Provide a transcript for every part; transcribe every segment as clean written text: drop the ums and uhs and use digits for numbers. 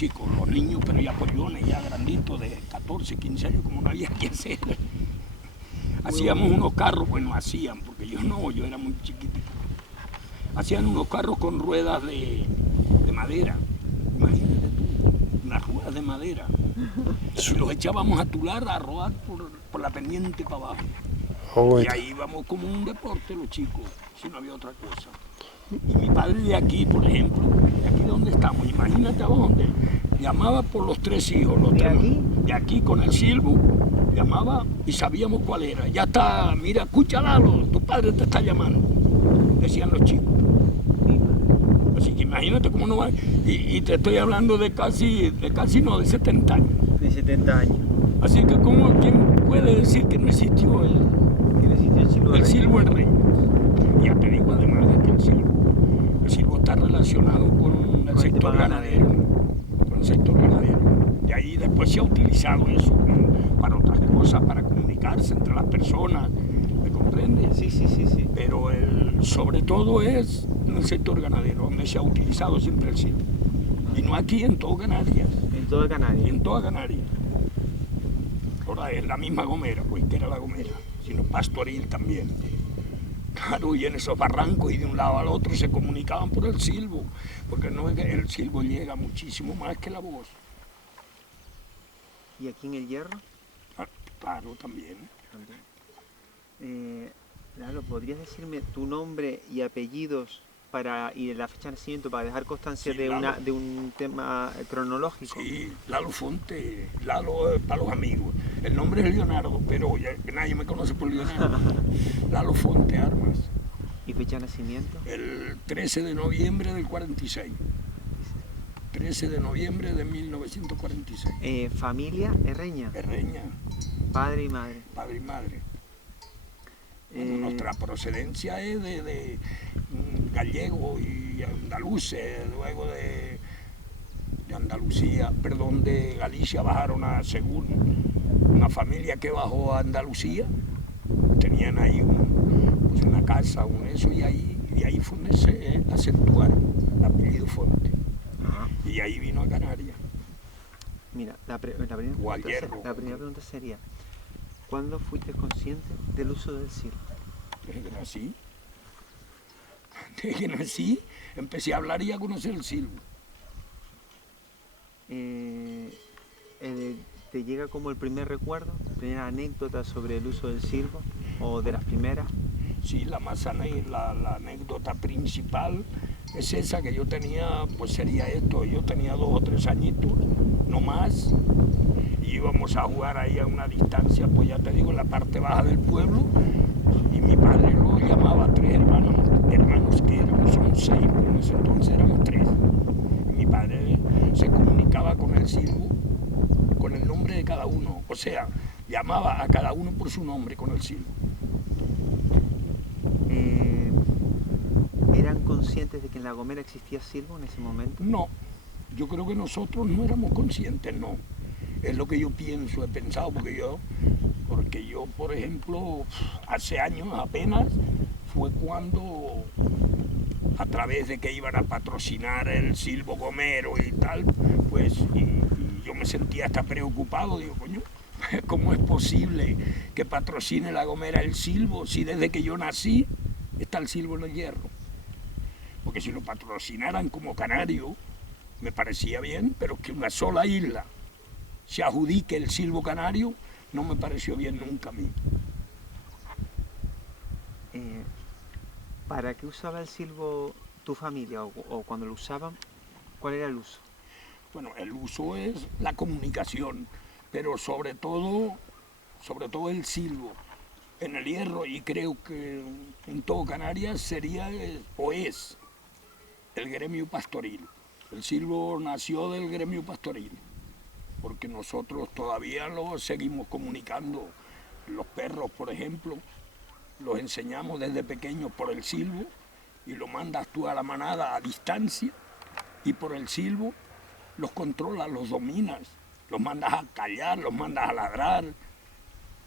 chicos, los niños, pero ya pollones, ya granditos de 14, 15 años, como no había que hacer. Hacíamos unos carros, bueno, hacían, porque yo no, yo era muy chiquitito. Hacían unos carros con ruedas de madera, imagínate tú, unas ruedas de madera. Y los echábamos a tular, a rodar por la pendiente para abajo. Y ahí íbamos como un deporte los chicos, si no había otra cosa. Y mi padre de aquí, por ejemplo, de aquí donde estamos, imagínate a dónde, llamaba por los 3 hijos, los tres, de aquí con el silbo, llamaba y sabíamos cuál era. Ya está, mira, escucha Lalo, tu padre te está llamando, decían los chicos. Así que imagínate cómo no va. Y te estoy hablando de casi no, de 70 años. De 70 años. Así que ¿quién puede decir que no existió el silbo el rey? Ya te digo además de que el silbo está relacionado con el sector ganadero. Con el sector ganadero. Y ahí después se ha utilizado eso para otras cosas, para comunicarse entre las personas. ¿Me comprendes? Sí. Pero sobre todo es en el sector ganadero, donde se ha utilizado siempre el silbo. Y no aquí, en todo Canarias. En toda Canarias. En toda Canarias. Ahora es la misma Gomera, pues que era la Gomera, sino pastoril también. Claro, y en esos barrancos y de un lado al otro se comunicaban por el silbo, porque no es que el silbo llega muchísimo más que la voz. ¿Y aquí en el Hierro? Ah, claro, también. Lalo, ¿podrías decirme tu nombre y apellidos y la fecha de nacimiento para dejar constancia de un tema cronológico? Sí, Lalo Fonte, Lalo para los amigos. El nombre es Leonardo, pero nadie me conoce por Leonardo. Lalo Fonte Armas. ¿Y fecha de nacimiento? El 13 de noviembre del 46. 13 de noviembre de 1946. ¿Familia? Herreña. Herreña. Padre y madre. Padre y madre. Bueno, nuestra procedencia es de gallego y andaluces, luego de Andalucía, perdón, de Galicia bajaron a Según, una familia que bajó a Andalucía, tenían ahí una casa, y ahí fue donde se acentuaron el apellido Fonte. Y ahí vino a Canarias. Mira, la primera pregunta sería, ¿cuándo fuiste consciente del uso del silbo? Desde que nací. Desde que nací empecé a hablar y a conocer el silbo. ¿Te llega como el primer recuerdo, primera anécdota sobre el uso del silbo o de las primeras? Sí, la anécdota principal es esa que yo tenía, pues sería esto, yo tenía 2 o 3 añitos, no más, y íbamos a jugar ahí a una distancia, pues ya te digo, en la parte baja del pueblo, y mi padre lo llamaba a 3 hermanos que somos 6, pero en ese entonces éramos 3. Y mi padre se comunicaba con el silbo, con el nombre de cada uno, o sea, llamaba a cada uno por su nombre con el silbo. ¿Eran conscientes de que en La Gomera existía silbo en ese momento? No, yo creo que nosotros no éramos conscientes, no. Es lo que yo pienso, he pensado, porque yo, por ejemplo, hace años apenas fue cuando, a través de que iban a patrocinar el silbo gomero y tal, pues y yo me sentía hasta preocupado, digo, coño, ¿cómo es posible que patrocine La Gomera el silbo si desde que yo nací está el silbo en el Hierro? Porque si lo patrocinaran como canario, me parecía bien, pero que una sola isla se adjudique el silbo canario, no me pareció bien nunca a mí. ¿Para qué usaba el silbo tu familia o cuando lo usaban? ¿Cuál era el uso? Bueno, el uso es la comunicación, pero sobre todo el silbo. En el Hierro, y creo que en todo Canarias sería o es el gremio pastoril. El silbo nació del gremio pastoril, porque nosotros todavía lo seguimos comunicando. Los perros, por ejemplo, los enseñamos desde pequeños por el silbo y lo mandas tú a la manada a distancia y por el silbo los controlas, los dominas, los mandas a callar, los mandas a ladrar,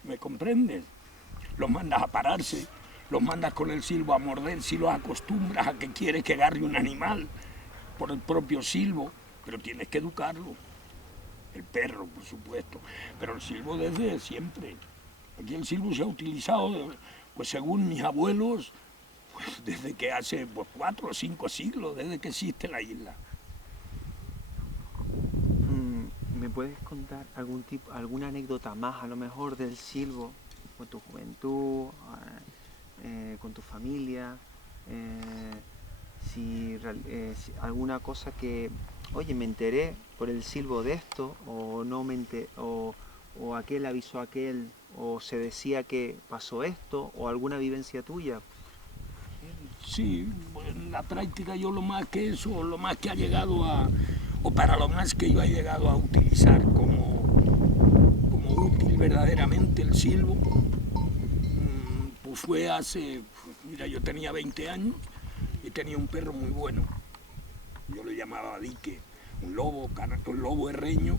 ¿me comprendes? Los mandas a pararse, los mandas con el silbo a morder, si los acostumbras a que quieres que agarre un animal por el propio silbo, pero tienes que educarlo. El perro, por supuesto, pero el silbo desde siempre. Aquí el silbo se ha utilizado, pues según mis abuelos, pues desde que hace 4 o 5 siglos, desde que existe la isla. ¿Me puedes contar alguna anécdota más, a lo mejor, del silbo, con tu juventud, con tu familia? Si alguna cosa que, oye, me enteré por el silbo de esto, o no me enteré, o aquel avisó a aquel, o se decía que pasó esto, o alguna vivencia tuya. Sí, en la práctica yo lo más que eso, lo más que ha llegado a, o para lo más que yo he llegado a utilizar como útil verdaderamente el silbo, pues fue hace, mira, yo tenía 20 años y tenía un perro muy bueno. Yo le llamaba Dique, un lobo herreño,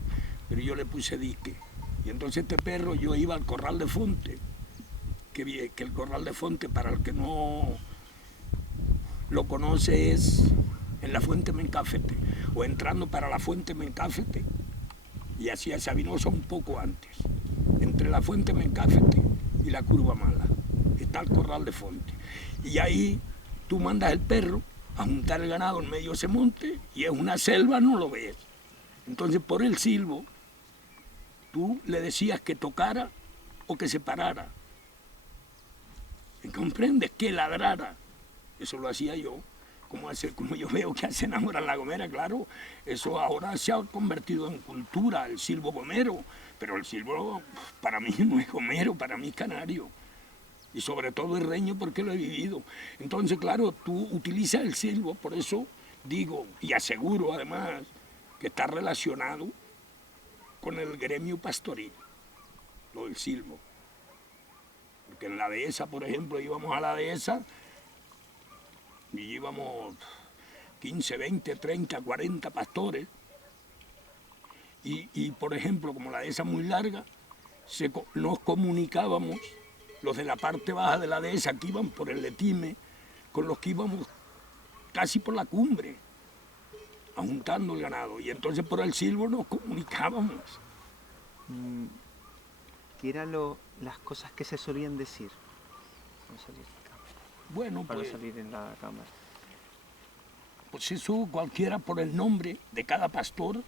pero yo le puse Dique. Y entonces este perro, yo iba al Corral de Fonte, que el Corral de Fonte, para el que no lo conoce, es en la Fuente Mencáfete, o entrando para la Fuente Mencáfete, y hacia Sabinosa un poco antes. Entre la Fuente Mencáfete y la Curva Mala está el Corral de Fonte. Y ahí tú mandas el perro a juntar el ganado en medio de ese monte, y es una selva, no lo ves. Entonces por el silbo tú le decías que tocara o que se parara. ¿Comprendes? Que ladrara. Eso lo hacía yo. Como yo veo que hacen ahora en La Gomera, claro, eso ahora se ha convertido en cultura, el silbo gomero, pero el silbo para mí no es gomero, para mí es canario. Y sobre todo herreño, porque lo he vivido. Entonces, claro, tú utilizas el silbo, por eso digo y aseguro además que está relacionado con el gremio pastoril, lo del silbo. Porque en la dehesa, por ejemplo, íbamos a la dehesa y íbamos 15, 20, 30, 40 pastores. Y por ejemplo, como la dehesa es muy larga, nos comunicábamos, los de la parte baja de la dehesa que iban por el Letime, con los que íbamos casi por la cumbre, ajuntando el ganado. Y entonces por el silbo nos comunicábamos. ¿Qué eran las cosas que se solían decir? Bueno, para pues, salir en la cámara. Pues eso cualquiera por el nombre de cada pastor.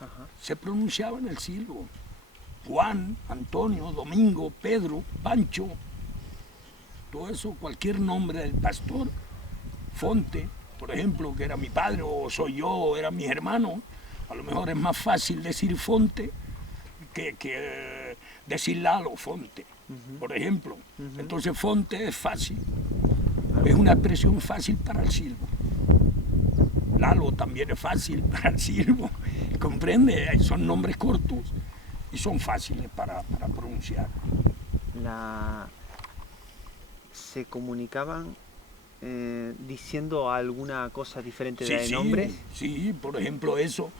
Ajá. Se pronunciaba en el silbo. Juan, Antonio, Domingo, Pedro, Pancho, todo eso, cualquier nombre del pastor. Fonte, por ejemplo, que era mi padre, o soy yo, o eran mis hermanos. A lo mejor es más fácil decir Fonte que decir Lalo, Fonte, por ejemplo. Entonces Fonte es fácil, es una expresión fácil para el silbo. Lalo también es fácil para el silbo, ¿comprende? Son nombres cortos y son fáciles para pronunciar. ¿Se comunicaban diciendo alguna cosa diferente de Sí, nombre? sí, por ejemplo eso.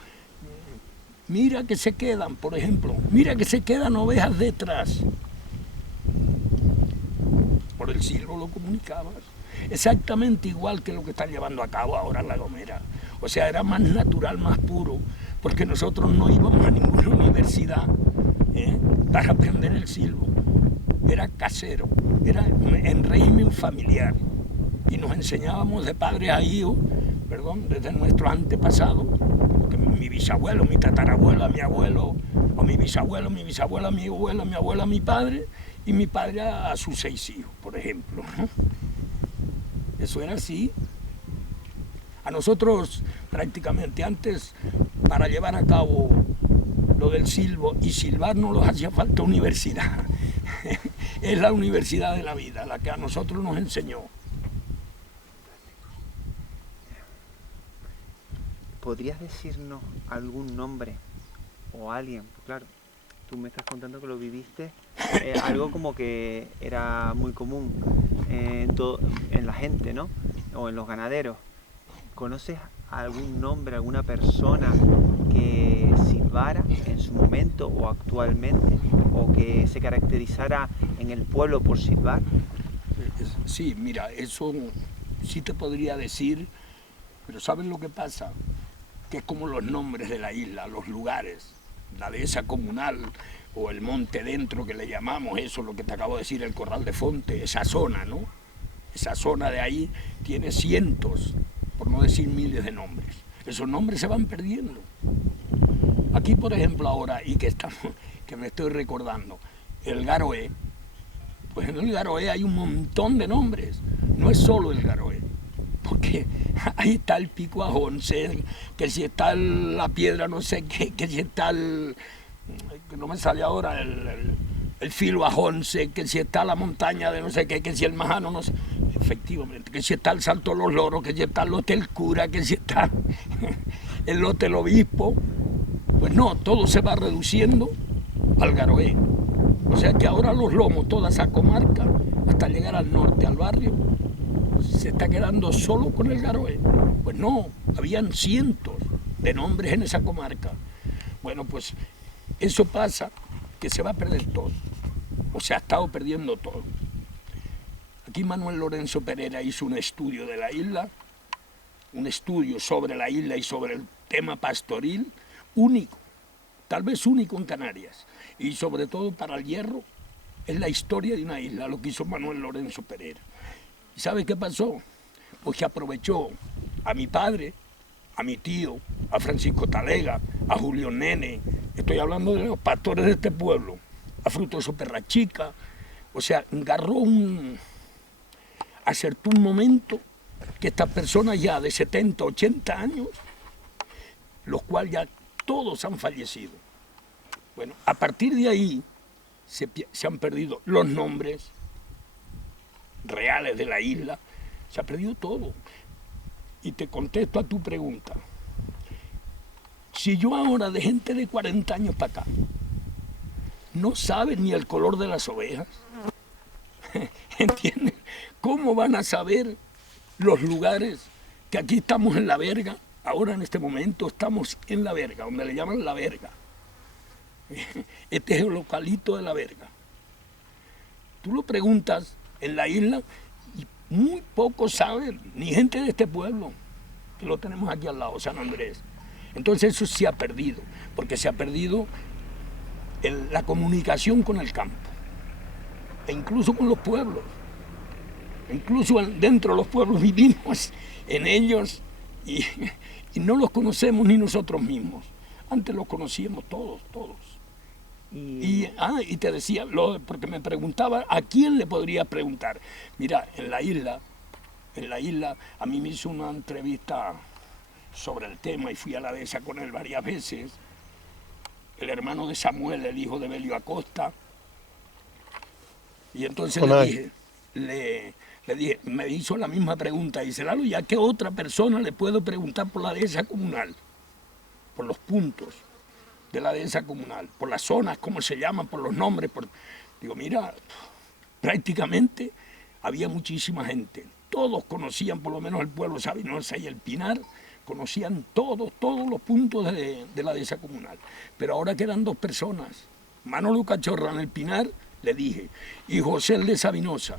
Mira que se quedan, por ejemplo, mira que se quedan ovejas detrás. Por el silbo lo comunicabas. Exactamente igual que lo que están llevando a cabo ahora en La Gomera. O sea, era más natural, más puro, porque nosotros no íbamos a ninguna universidad para aprender el silbo. Era casero, era en régimen familiar. Y nos enseñábamos de padres a hijos, desde nuestros antepasados, porque mi bisabuelo, mi tatarabuela, mi abuelo, o mi bisabuelo, mi bisabuela, mi abuela, mi abuela, mi padre, y mi padre a sus 6 hijos, por ejemplo, ¿no? Eso era así. A nosotros prácticamente antes, para llevar a cabo lo del silbo y silbar, no nos hacía falta universidad. Es la universidad de la vida, la que a nosotros nos enseñó. ¿Podrías decirnos algún nombre o alguien? Claro, tú me estás contando que lo viviste, algo como que era muy común en la gente, ¿no? O en los ganaderos. ¿Conoces algún nombre, alguna persona que silbara en su momento o actualmente, o que se caracterizara en el pueblo por silbar? Sí, mira, eso sí te podría decir, pero ¿sabes lo que pasa? que es como los nombres de la isla, los lugares, la dehesa comunal o el monte dentro que le llamamos, eso es lo que te acabo de decir, el Corral de Fonte, esa zona, ¿no? Esa zona de ahí tiene cientos, por no decir miles de nombres. Esos nombres se van perdiendo. Aquí, por ejemplo, ahora, y que me estoy recordando, el Garoé, pues en el Garoé hay un montón de nombres, no es solo el Garoé, porque ahí está el Pico Ajonce, que si está la piedra no sé qué, que si está que no me sale ahora, el Filo Ajonce, que si está la montaña de no sé qué, que si el Majano no sé, efectivamente, que si está el Salto de los Loros, que si está el Hotel Cura, que si está el Hotel Obispo, pues no, todo se va reduciendo al Garoé. O sea que ahora los lomos, toda esa comarca, hasta llegar al norte, al barrio, se está quedando solo con el Garoé. Pues no, habían cientos de nombres en esa comarca. Bueno, pues eso pasa, que se va a perder todo. O se ha estado perdiendo todo. Aquí Manuel Lorenzo Pereira hizo un estudio de la isla, un estudio sobre la isla y sobre el tema pastoril, único, tal vez único en Canarias. Y sobre todo para el Hierro, es la historia de una isla, lo que hizo Manuel Lorenzo Pereira. ¿Y sabe qué pasó? Pues que aprovechó a mi padre, a mi tío, a Francisco Talega, a Julio Nene, estoy hablando de los pastores de este pueblo, a Frutoso Perrachica, o sea, acertó un momento que estas personas ya de 70, 80 años, los cuales ya todos han fallecido. Bueno, a partir de ahí se han perdido los nombres reales de la isla, se ha perdido todo. Y te contesto a tu pregunta. Si yo ahora de gente de 40 años para acá no sabe ni el color de las ovejas, ¿entiendes? ¿Cómo van a saber los lugares que aquí estamos en La Verga? Ahora en este momento estamos en La Verga, donde le llaman La Verga. Este es el localito de La Verga. Tú lo preguntas en la isla y muy pocos saben, ni gente de este pueblo, que lo tenemos aquí al lado, San Andrés. Entonces eso se ha perdido, porque se ha perdido la comunicación con el campo, e incluso con los pueblos. Incluso dentro de los pueblos vivimos en ellos y no los conocemos ni nosotros mismos. Antes los conocíamos todos. Y te decía, porque me preguntaba, ¿a quién le podría preguntar? Mira, en la isla, a mí me hizo una entrevista sobre el tema y fui a la dehesa con él varias veces. El hermano de Samuel, el hijo de Belio Acosta. Y entonces le dije, me hizo la misma pregunta. Y dice, Lalo, ¿ya qué otra persona le puedo preguntar por la dehesa comunal? Por los puntos de la dehesa comunal, por las zonas, cómo se llaman, por los nombres. Digo, mira, prácticamente había muchísima gente. Todos conocían, por lo menos el pueblo Sabinosa y el Pinar, conocían todos los puntos de la dehesa comunal. Pero ahora quedan dos personas. Manolo Cachorra en el Pinar, le dije, y José el de Sabinosa,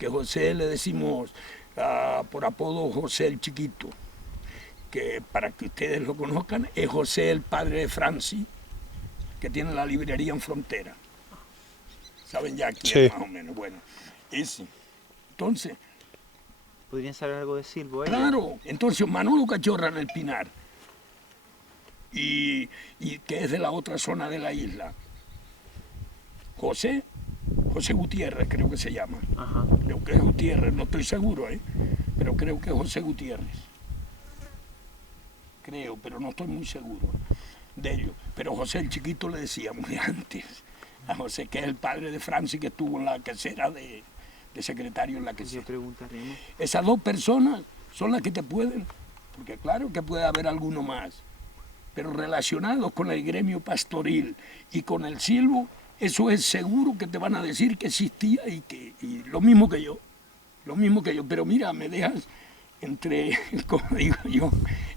que José le decimos por apodo José el Chiquito, que para que ustedes lo conozcan, es José el padre de Franci, que tiene la librería en Frontera. ¿Saben ya quién más o menos? Bueno, ese. Entonces... ¿Podrían saber algo de Silvo? Claro, entonces Manolo Cachorra en el Pinar, y que es de la otra zona de la isla. José Gutiérrez creo que se llama. Ajá. Creo que es Gutiérrez, no estoy seguro, pero creo que es José Gutiérrez. Creo, pero no estoy muy seguro de ello. Pero José el Chiquito le decíamos de antes, a José, que es el padre de Francis, que estuvo en la quesera de secretario en la quesera. Preguntaremos. Esas dos personas son las que te pueden, porque claro que puede haber alguno más, pero relacionados con el gremio pastoril y con el silbo, eso es seguro que te van a decir que existía y lo mismo que yo, pero mira, me dejas entre, como digo yo,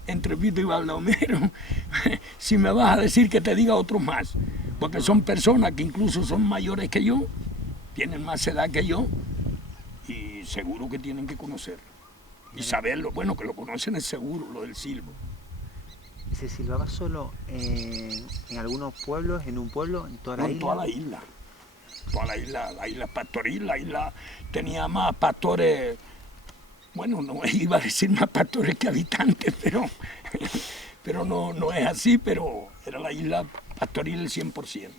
entre Pito y Baldomero, si me vas a decir que te diga otros más, porque son personas que incluso son mayores que yo, tienen más edad que yo, y seguro que tienen que conocerlo, y saberlo, bueno, que lo conocen es seguro, lo del silbo. ¿Se silbaba solo en algunos pueblos, en un pueblo, en toda No, la en isla? toda la isla. Toda la isla pastoril, la isla tenía más pastores, bueno, no iba a decir más pastores que habitantes, pero no es así, pero era la isla pastoril el 100%.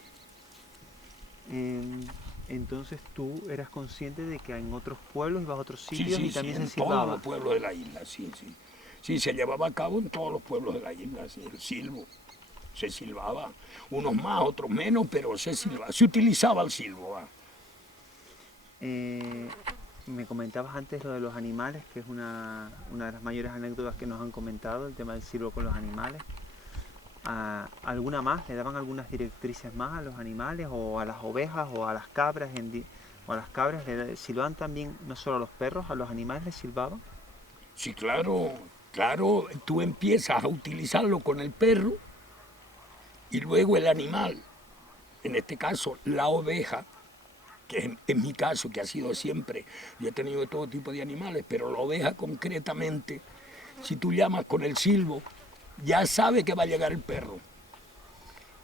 Em, entonces tú eras consciente de que en otros pueblos ibas a otros Sí, sitios y sí, sí, también se en todos los silbaba. pueblos de la isla, sí, sí. Sí, se llevaba a cabo en todos los pueblos de la isla, sí, el silbo. Se silbaba, unos más, otros menos, pero se silbaba, se utilizaba el silbo. Eh, Me comentabas antes lo de los animales, que es una de las mayores anécdotas que nos han comentado, el tema del silbo con los animales. ¿Alguna más? ¿Le daban algunas directrices más a los animales o a las ovejas o a las cabras? O a las cabras le silbaban también, no solo a los perros, a los animales les silbaban. Sí, claro, claro, tú empiezas a utilizarlo con el perro y luego el animal, en este caso la oveja, que en mi caso, que ha sido siempre, yo he tenido todo tipo de animales, pero la oveja concretamente, si tú llamas con el silbo, ya sabe que va a llegar el perro.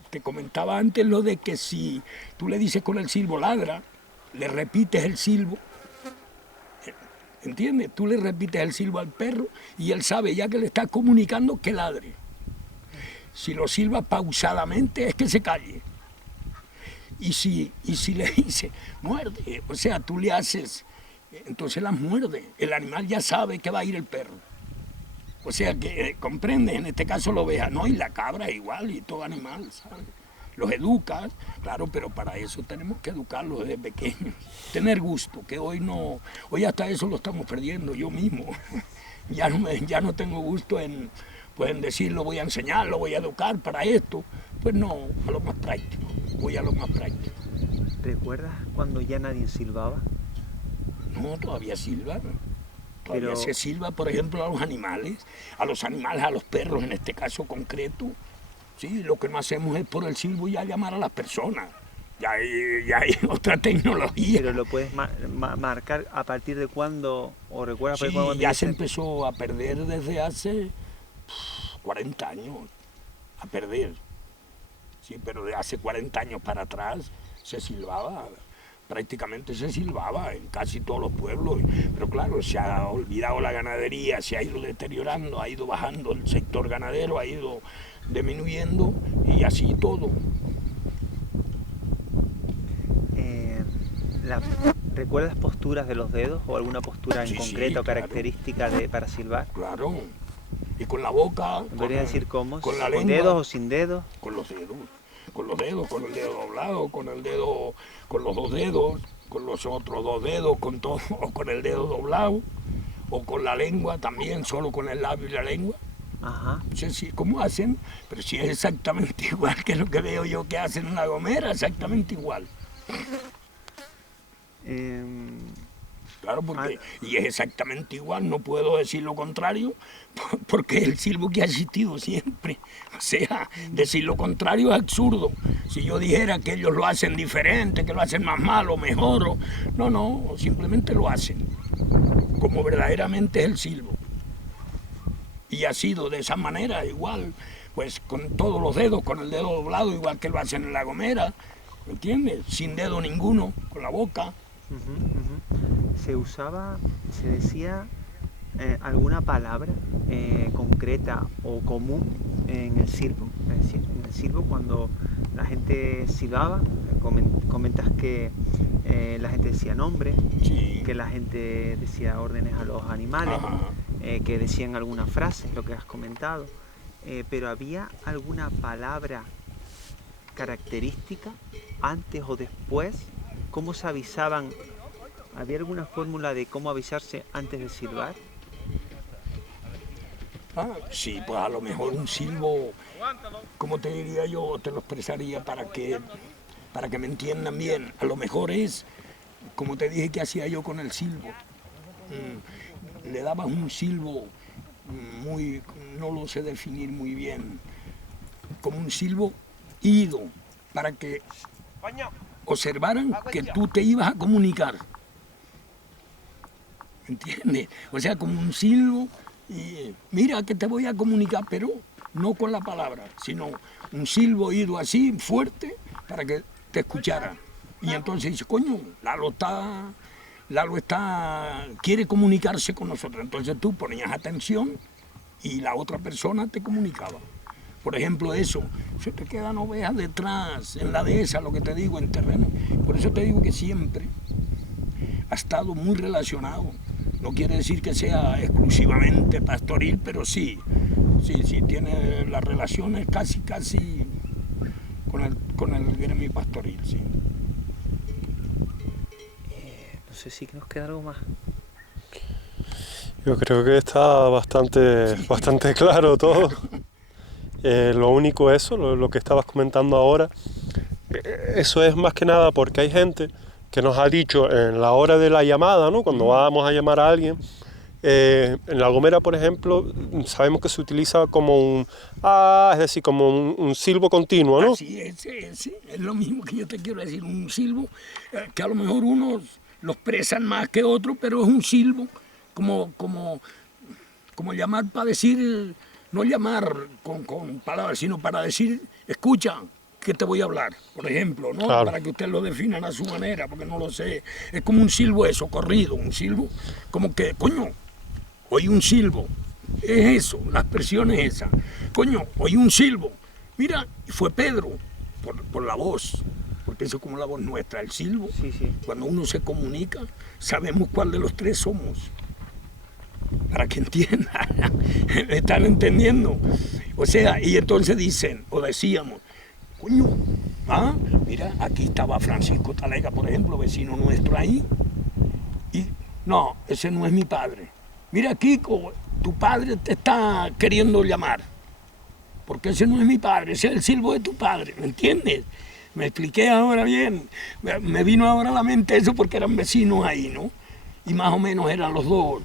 Te comentaba antes lo de que si tú le dices con el silbo ladra, le repites el silbo, ¿entiendes? Tú le repites el silbo al perro y él sabe ya que le estás comunicando que ladre. Si lo silba pausadamente es que se calle. Y si le dice, muerde, o sea, tú le haces, entonces las muerde. El animal ya sabe que va a ir el perro. O sea, que comprende, en este caso la oveja, no, y la cabra igual, y todo animal, ¿sabes? Los educas, claro, pero para eso tenemos que educarlos desde pequeños. Tener gusto, que hoy no, hoy hasta eso lo estamos perdiendo yo mismo. Ya no tengo gusto en, pues, en decir, lo voy a enseñar, lo voy a educar para esto. Pues no, a lo más práctico, voy a lo más práctico. ¿Recuerdas cuando ya nadie silbaba? No, todavía silban. Todavía Pero, se silba, por ejemplo, a los animales, a los perros en este caso concreto. Sí, lo que no hacemos es por el silbo ya llamar a las personas. Ya hay otra tecnología. pero lo puedes marcar a partir de cuándo, o recuerdas por ejemplo, Sí, cuando ya ya se empezó a perder desde hace 40 años, a perder. Sí, pero de hace 40 años para atrás se silbaba, prácticamente se silbaba en casi todos los pueblos. Pero claro, se ha olvidado la ganadería, se ha ido deteriorando, ha ido bajando el sector ganadero, ha ido disminuyendo y así todo. eh, la- ¿recuerdas posturas de los dedos o alguna postura en Sí, concreta sí, o claro, característica para silbar? claro. Y con la boca, ¿Me podrías decir cómo? con la ¿Con dedos lengua, o sin dedos? con los dedos, con los dedos, con el dedo doblado, con el dedo, con los dos dedos, con los otros dos dedos, con todo, o con el dedo doblado, o con la lengua también, solo con el labio y la lengua. Ajá. No sé si, cómo hacen, pero si es exactamente igual que lo que veo yo que hacen en La Gomera, exactamente igual. Em, Claro, ah, y es exactamente igual, no puedo decir lo contrario, porque es el silbo que ha existido siempre. O sea, decir lo contrario es absurdo. Si yo dijera que ellos lo hacen diferente, que lo hacen más malo, mejor, no, simplemente lo hacen, como verdaderamente es el silbo. Y ha sido de esa manera, igual, pues con todos los dedos, con el dedo doblado, igual que lo hacen en La Gomera, ¿me entiendes? Sin dedo ninguno, con la boca. ujú, ujú. Se decía alguna palabra concreta o común en el silbo. Es decir, en el silbo cuando la gente silbaba, comentas que la gente decía nombres, Sí, que la gente decía órdenes a los animales, ajá. que decían algunas frases, lo que has comentado. Pero había alguna palabra característica antes o después, cómo se avisaban, había alguna fórmula de cómo avisarse antes de silbar. Sí, pues a lo mejor un silbo, como te diría yo, te lo expresaría para que me entiendan bien. A lo mejor es, como te dije que hacía yo con el silbo. Le dabas un silbo muy, no lo sé definir muy bien, como un silbo ido, para que observaran que tú te ibas a comunicar. ¿Entiendes? O sea, como un silbo, y mira que te voy a comunicar, pero no con la palabra, sino un silbo oído así, fuerte, para que te escuchara. Y entonces dice, coño, Lalo quiere comunicarse con nosotros. Entonces tú ponías atención y la otra persona te comunicaba. Por ejemplo, eso, se te quedan ovejas detrás, en la dehesa, lo que te digo, en terreno. Por eso te digo que siempre ha estado muy relacionado. No quiere decir que sea exclusivamente pastoril, pero sí, tiene las relaciones casi con el gremio pastoril, sí. No sé si nos queda algo más. Yo creo que está bastante claro todo. Lo único eso, lo que estabas comentando ahora, eso es más que nada porque hay gente que nos ha dicho en la hora de la llamada, ¿no? Cuando vamos a llamar a alguien, en La Gomera, por ejemplo, sabemos que se utiliza como es decir, como un silbo continuo, ¿no? Así es lo mismo que yo te quiero decir, un silbo que a lo mejor unos lo expresan más que otros, pero es un silbo como llamar para decir, no llamar con palabras, sino para decir, escucha, que te voy a hablar, por ejemplo, ¿no? Claro. Para que ustedes lo definan a su manera, porque no lo sé. Es como un silbo eso, corrido, un silbo, como que, coño, oí un silbo. Es eso, la expresión es esa. Coño, oí un silbo. Mira, fue Pedro, por la voz, porque eso es como la voz nuestra, el silbo. Sí, sí. Cuando uno se comunica, sabemos cuál de los tres somos. Para que entiendan, ¿me están entendiendo? O sea, y entonces dicen, o decíamos, coño, mira, aquí estaba Francisco Talega, por ejemplo, vecino nuestro ahí, y no, ese no es mi padre. Mira, Kiko, tu padre te está queriendo llamar, porque ese no es mi padre, ese es el silbo de tu padre, ¿me entiendes? Me expliqué ahora bien, me vino ahora a la mente eso porque eran vecinos ahí, ¿no? Y más o menos eran los dos,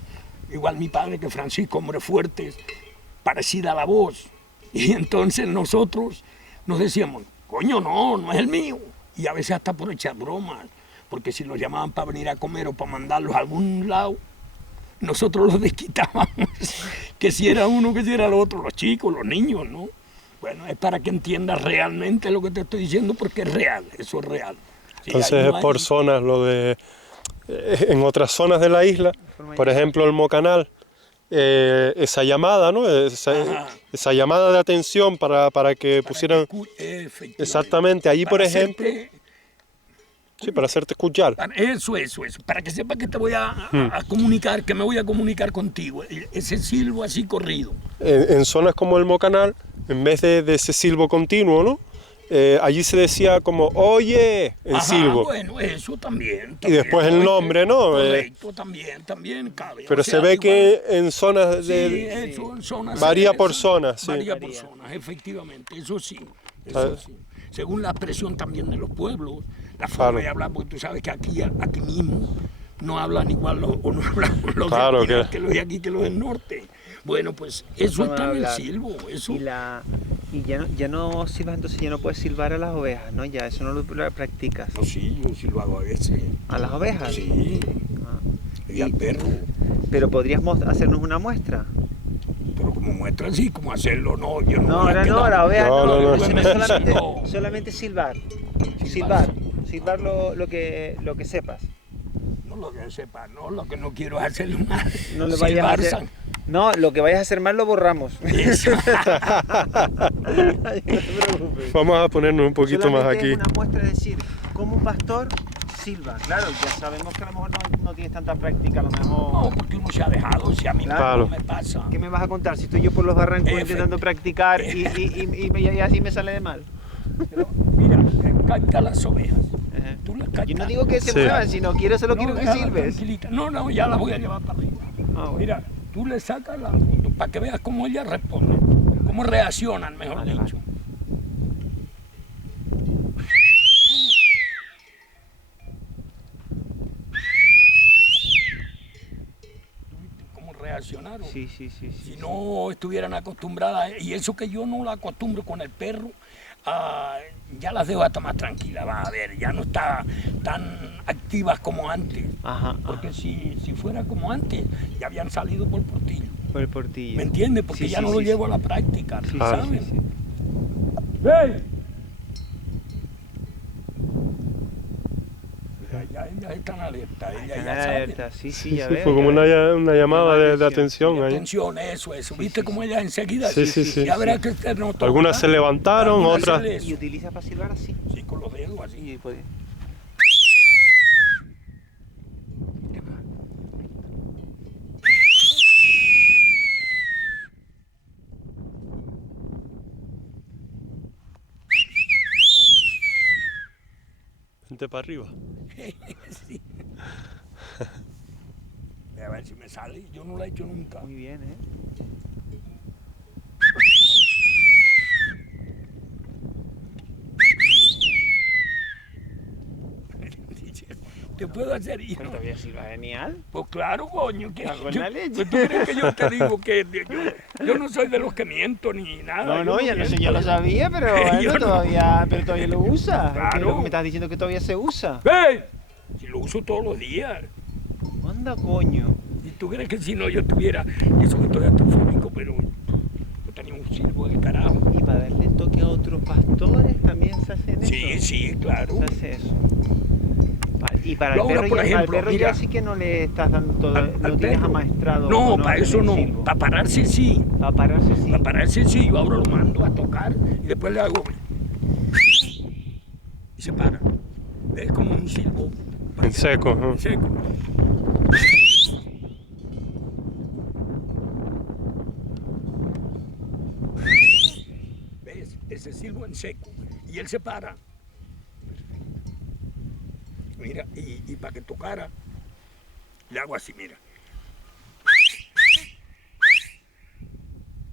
igual mi padre que Francisco, hombre fuerte, parecida a la voz. Y entonces nosotros nos decíamos, coño, no es el mío. Y a veces hasta por echar bromas, porque si los llamaban para venir a comer o para mandarlos a algún lado, nosotros los desquitábamos, que si era uno, que si era el otro, los chicos, los niños, ¿no? Bueno, es para que entiendas realmente lo que te estoy diciendo, porque es real, eso es real. Sí, Entonces es por zonas en otras zonas de la isla, por ejemplo el Mocanal, esa llamada, ¿no? Esa llamada de atención para que pusieran... Exactamente, allí por ejemplo... Sí, para hacerte escuchar. Eso, para que sepas que te voy a comunicar, que me voy a comunicar contigo, ese silbo así corrido. En zonas como el Mocanal, en vez de ese silbo continuo, ¿no? Allí se decía como, oye, el silbo. Bueno, eso también. Y después el nombre, ¿no? Correcto, también cabe. Pero se ve que en zonas en zonas varía por zonas, sí. Varía por zonas, efectivamente, eso sí. Según la expresión también de los pueblos, la forma de hablar, porque tú sabes que aquí mismo no hablan igual o no hablan los de aquí, que los de aquí, que los del norte. Bueno, pues eso está en el silbo. Eso. Y ya no silbas, entonces ya no puedes silbar a las ovejas, ¿no? Ya eso no lo practicas. No, sí, yo sí lo hago a veces. ¿A las ovejas? Sí. Y al perro. Pero podrías hacernos una muestra. Pero como muestra así, como hacerlo, no, yo no. No, a la oveja no. Solamente silbar. Silbar lo que sepas. No lo que sepas, no, lo que no quiero es hacerlo mal. No lo vayas a hacer. No, lo que vayas a hacer mal lo borramos. Eso. No te preocupes. Vamos a ponernos un poquito más aquí. Es una muestra de decir, como un pastor silba. Claro, ya sabemos que a lo mejor no tienes tanta práctica, a lo mejor... No, porque uno se ha dejado, si a mí no me pasa. ¿Qué me vas a contar? Si estoy yo por los barrancos intentando practicar y así me sale de mal. Pero, mira, canta las ovejas. Tú las cantas. Yo no digo que se muevan, sino quiero que silbes. No, ya las voy a llevar para arriba. Bueno. Mira, tú le sacas la foto para que veas cómo ellas responden, cómo reaccionan, mejor dicho. ¿Cómo reaccionaron? Sí. Si no estuvieran acostumbradas, y eso que yo no la acostumbro con el perro, ya las dejo hasta más tranquilas, va a ver, ya no está tan activas como antes. Porque si fuera como antes, ya habían salido por portillo. Por el portillo. ¿Me entiendes? Porque Sí, ya sí, no lo sí, llevo a la práctica, Sí, ¿sabes? sí, sí. ¡Ven! Ellas están alerta, ellas ya saben. Alerta, sí, Sí, ya sí, veo. fue como ya veo. una llamada de Sí, atención ahí. Atención, eso. Sí, ¿Viste sí, cómo sí. ellas enseguida? Sí, sí, sí. Ya verás que te notó. Algunas se levantaron, Algunas otras... se Y utiliza para silbar así. Sí, con los dedos así. Y pues, Vente para arriba. Sí. A ver si me sale. Yo no lo he hecho nunca. muy bien, ¿Te puedo hacer ir? Pero todavía silba genial. Pues claro, coño. Que Cago en yo, la leche. pues, ¿tú crees que yo te digo que yo no soy de los que miento ni nada? No, ya no sé, miento. yo lo sabía, pero bueno, Yo no. todavía lo usa. Claro. Es que lo que me estás diciendo que todavía se usa. ¡Ven! Si lo uso todos los días. Anda, coño. ¿Y tú crees que si no yo tuviera, eso que estoy astrofónico, pero yo tenía un silbo del carajo? Y para darle toque a otros pastores también se hacen eso. Sí, claro. Se hace eso. Vale, y para Yo el perro, ahora, por al ejemplo, perro mira, ya sí que no le estás dando todo, al no tienes perro. amaestrado. No, para eso no. Para Para pararse sí. pararse sí. Para pararse sí. Yo ahora lo mando a tocar y después le hago. Y se para. Es como un silbo. En seco, ¿no? En seco. ¿Ves? Ese silbo en seco. Y él se para. Mira, y para que tocara, le hago así, mira.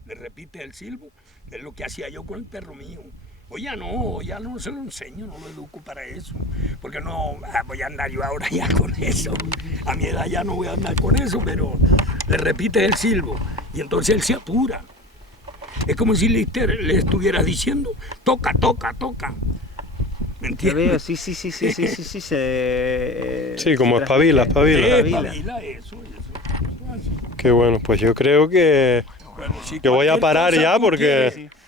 Le repite el silbo, es lo que hacía yo con el perro mío. Oye, ya no se lo enseño, no lo educo para eso. Porque no voy a andar yo ahora ya con eso. A mi edad ya no voy a andar con eso, pero le repite el silbo. Y entonces él se apura. Es como si le estuvieras diciendo, toca, toca, toca. ¿Me Te veo, entiendes? sí. Sí, como espabila. Espabila, eso. Así. Qué bueno, pues yo creo que Bueno, sí, voy a cualquier parar cosa ya tú porque quieres.